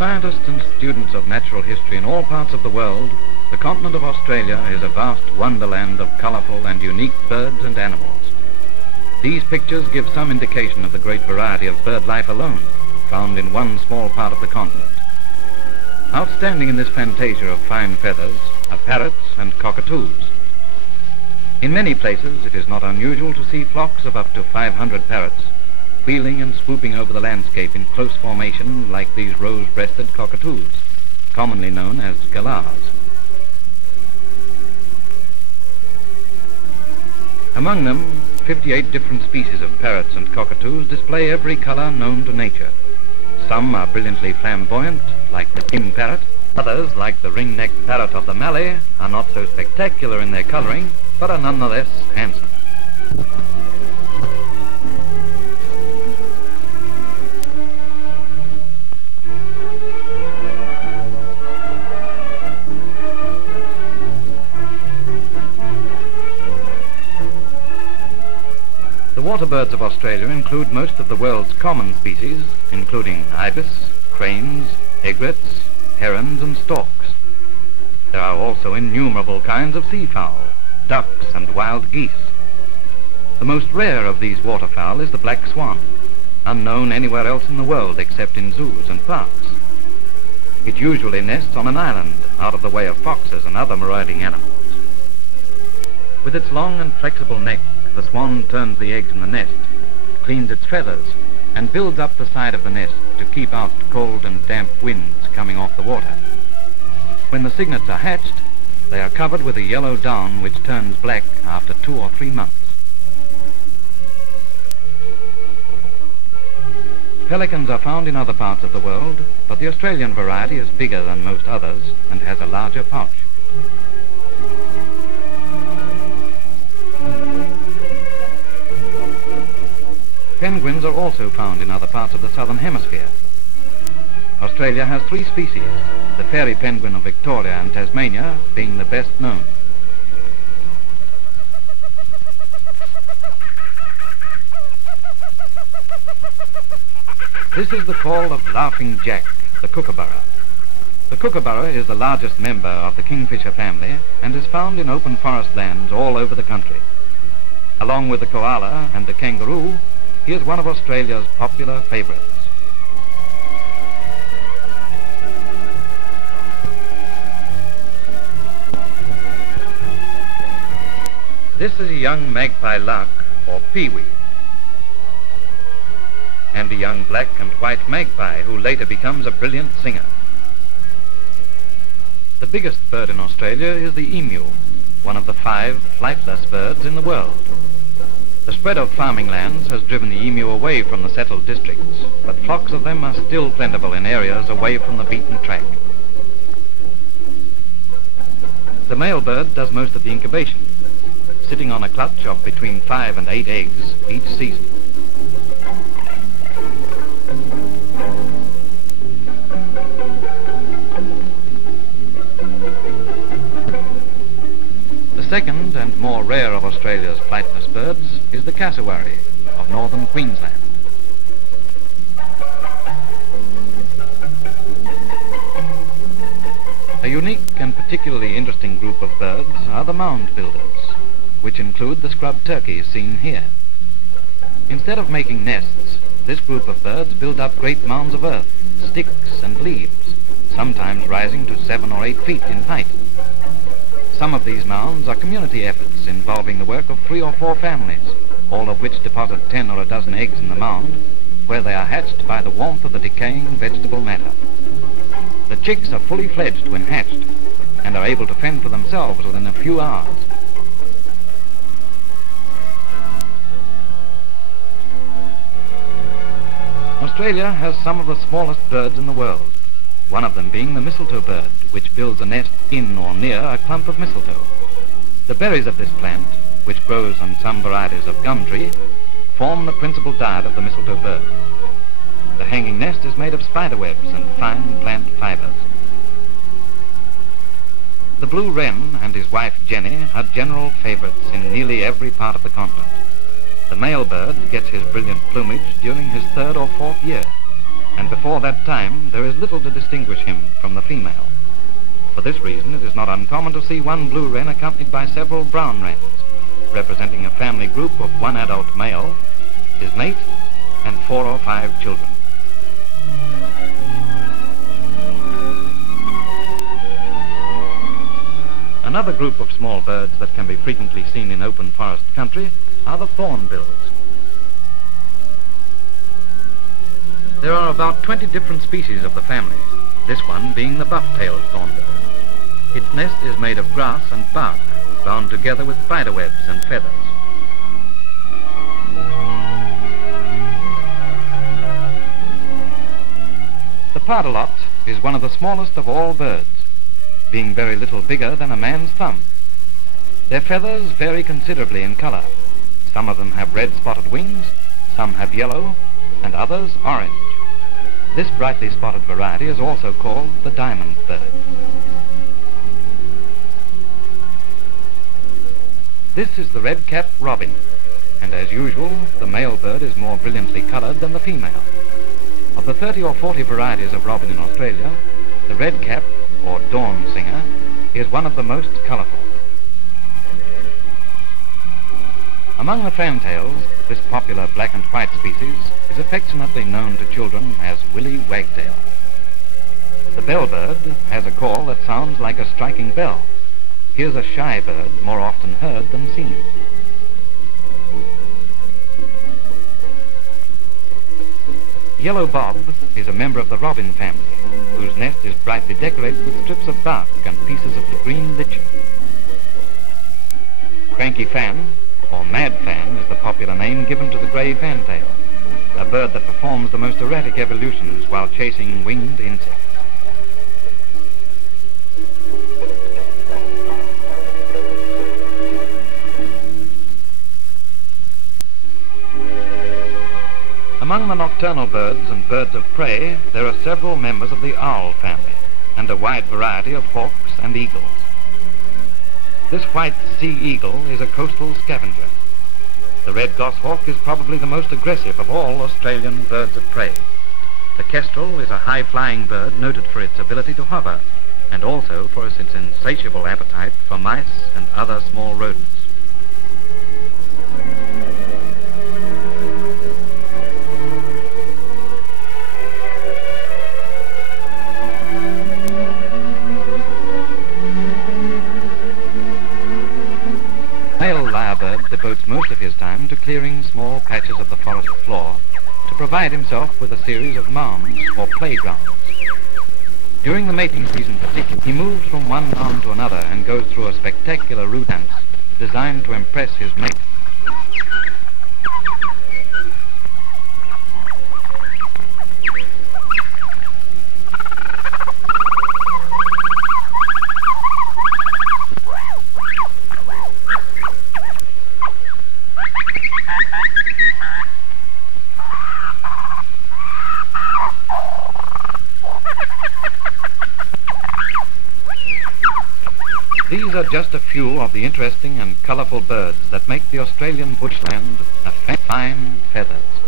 scientists and students of natural history in all parts of the world, the continent of Australia is a vast wonderland of colourful and unique birds and animals. These pictures give some indication of the great variety of bird life alone, found in one small part of the continent. Outstanding in this fantasia of fine feathers are parrots and cockatoos. In many places it is not unusual to see flocks of up to 500 parrots wheeling and swooping over the landscape in close formation like these rose-breasted cockatoos, commonly known as galahs. Among them, 58 different species of parrots and cockatoos display every colour known to nature. Some are brilliantly flamboyant, like the king parrot. Others, like the ring-necked parrot of the Mallee, are not so spectacular in their colouring, but are nonetheless handsome. The water birds of Australia include most of the world's common species, including ibis, cranes, egrets, herons and storks. There are also innumerable kinds of seafowl, ducks and wild geese. The most rare of these waterfowl is the black swan, unknown anywhere else in the world except in zoos and parks. It usually nests on an island, out of the way of foxes and other marauding animals. With its long and flexible neck, the swan turns the eggs in the nest, cleans its feathers, and builds up the side of the nest to keep out cold and damp winds coming off the water. When the cygnets are hatched, they are covered with a yellow down which turns black after 2 or 3 months. Pelicans are found in other parts of the world, but the Australian variety is bigger than most others and has a larger pouch. Penguins are also found in other parts of the southern hemisphere. Australia has 3 species, the fairy penguin of Victoria and Tasmania being the best known. This is the call of Laughing Jack, the kookaburra. The kookaburra is the largest member of the kingfisher family and is found in open forest lands all over the country. Along with the koala and the kangaroo, he is one of Australia's popular favourites. This is a young magpie lark, or peewee, and a young black and white magpie who later becomes a brilliant singer. The biggest bird in Australia is the emu, one of the 5 flightless birds in the world. The spread of farming lands has driven the emu away from the settled districts, but flocks of them are still plentiful in areas away from the beaten track. The male bird does most of the incubation, sitting on a clutch of between 5 and 8 eggs each season. The second and more rare of Australia's flightless birds is the cassowary of northern Queensland. A unique and particularly interesting group of birds are the mound builders, which include the scrub turkeys seen here. Instead of making nests, this group of birds build up great mounds of earth, sticks and leaves, sometimes rising to 7 or 8 feet in height. Some of these mounds are community efforts involving the work of 3 or 4 families, all of which deposit 10 or a dozen eggs in the mound, where they are hatched by the warmth of the decaying vegetable matter. The chicks are fully fledged when hatched and are able to fend for themselves within a few hours. Australia has some of the smallest birds in the world, one of them being the mistletoe bird, which builds a nest in or near a clump of mistletoe. The berries of this plant, which grows on some varieties of gum tree, form the principal diet of the mistletoe bird. The hanging nest is made of spider webs and fine plant fibers. The blue wren and his wife Jenny are general favourites in nearly every part of the continent. The male bird gets his brilliant plumage during his 3rd or 4th year. and before that time there is little to distinguish him from the female. For this reason, it is not uncommon to see one blue wren accompanied by several brown wrens, representing a family group of one adult male, his mate, and 4 or 5 children. Another group of small birds that can be frequently seen in open forest country are the thornbills. There are about 20 different species of the family, this one being the buff-tailed thornbill. Its nest is made of grass and bark, bound together with spider webs and feathers. The pardalot is one of the smallest of all birds, being very little bigger than a man's thumb. Their feathers vary considerably in color. Some of them have red spotted wings, some have yellow, and others orange. This brightly spotted variety is also called the diamond bird. This is the red-capped robin, and as usual, the male bird is more brilliantly colored than the female. Of the 30 or 40 varieties of robin in Australia, the red-capped, or dawn singer, is one of the most colorful. Among the fantails, this popular black and white species is affectionately known to children as Willie Wagtail. The bellbird has a call that sounds like a striking bell. Here's a shy bird more often heard than seen. Yellow bob is a member of the robin family, whose nest is brightly decorated with strips of bark and pieces of the green lichen. Cranky fan, or mad fan, is the popular name given to the grey fantail, a bird that performs the most erratic evolutions while chasing winged insects. Among the nocturnal birds and birds of prey, there are several members of the owl family, and a wide variety of hawks and eagles. This white sea eagle is a coastal scavenger. The red goshawk is probably the most aggressive of all Australian birds of prey. The kestrel is a high-flying bird noted for its ability to hover, and also for its insatiable appetite for mice and other small rodents. Devotes most of his time to clearing small patches of the forest floor to provide himself with a series of mounds or playgrounds. During the mating season particularly, he moves from one mound to another and goes through a spectacular route dance designed to impress his mate. These are just a few of the interesting and colorful birds that make the Australian bushland a fine feathers.